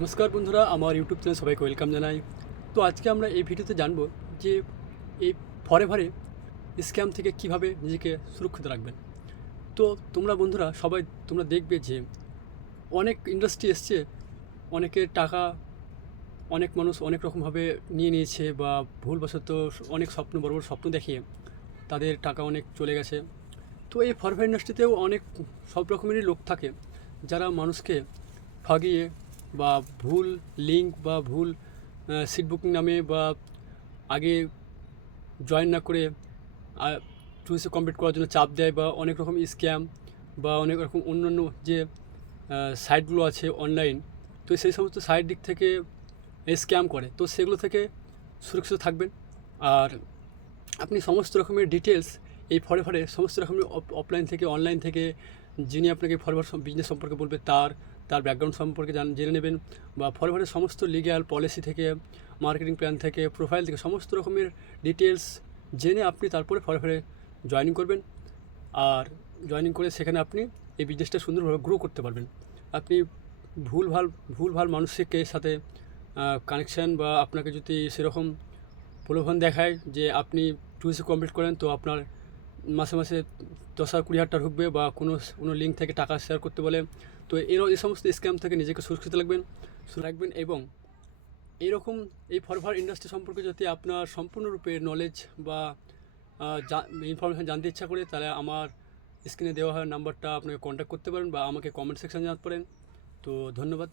নমস্কার বন্ধুরা, আমার ইউটিউব চ্যানেল সবাইকে ওয়েলকাম জানাই। তো আজকে আমরা এই ভিডিওতে জানবো যে এই ফরএভারে স্ক্যাম থেকে কিভাবে নিজেকে সুরক্ষিত রাখবেন। তো তোমরা বন্ধুরা সবাই তোমরা দেখবে যে অনেক ইন্ডাস্ট্রি এসছে, অনেকের টাকা অনেক মানুষ অনেক রকমভাবে নিয়ে নিয়েছে বা ভুলবশত অনেক স্বপ্ন বড় বড় স্বপ্ন দেখিয়ে তাদের টাকা অনেক চলে গেছে। তো এই ফরওয়ার্ড ইন্ডাস্ট্রিতেও অনেক সব রকমেরই লোক থাকে যারা মানুষকে ঠগিয়ে বা ভুল লিঙ্ক বা ভুল সিট বুকিং নামে বা আগে জয়েন না করে টুরিস্ট কমপ্লিট করার জন্য চাপ দেয় বা অনেক রকম স্ক্যাম বা অনেক রকম অন্যান্য যে সাইটগুলো আছে অনলাইন, তো সেই সমস্ত সাইট দিক থেকে স্ক্যাম করে। তো সেগুলো থেকে সুরক্ষিত থাকবেন। আর আপনি সমস্ত রকমের ডিটেলস এই ফরএভারে সমস্ত রকমের অফলাইন থেকে অনলাইন থেকে যিনি আপনাকে ফরএভার বিজনেস সম্পর্কে বলবে তার ব্যাকগ্রাউন্ড সম্পর্কে জেনে নেবেন, বা ফরএভারের সমস্ত লিগ্যাল পলিসি থেকে মার্কেটিং প্ল্যান থেকে প্রোফাইল থেকে সমস্ত রকমের ডিটেলস জেনে আপনি তারপরে ফরএভারে জয়েনিং করবেন। আর জয়েনিং করে সেখানে আপনি এই বিজনেসটা সুন্দরভাবে গ্রো করতে পারবেন। আপনি ভুলভাল ভুলভাল মানুষের সাথে কানেকশান বা আপনাকে যদি সেরকম প্রলোভন দেখায় যে আপনি টুইসে কমপ্লিট করেন তো আপনার মাসে মাসে 10,000-20,000 ঢুকবে, বা কোনো লিঙ্ক থেকে টাকা শেয়ার করতে বলে, তো এই সমস্ত স্ক্যাম থেকে নিজেকে সুরক্ষিত রাখবেন। এবং এইরকম এই ফরওয়ার্ড ইন্ডাস্ট্রি সম্পর্কে যদি আপনার সম্পূর্ণরূপে নলেজ বা ইনফরমেশান জানতে ইচ্ছা করে, তাহলে আমার স্ক্রিনে দেওয়া হয় নাম্বারটা আপনাকে কন্ট্যাক্ট করতে পারেন বা আমাকে কমেন্ট সেকশানে জানাতে পারেন। তো ধন্যবাদ।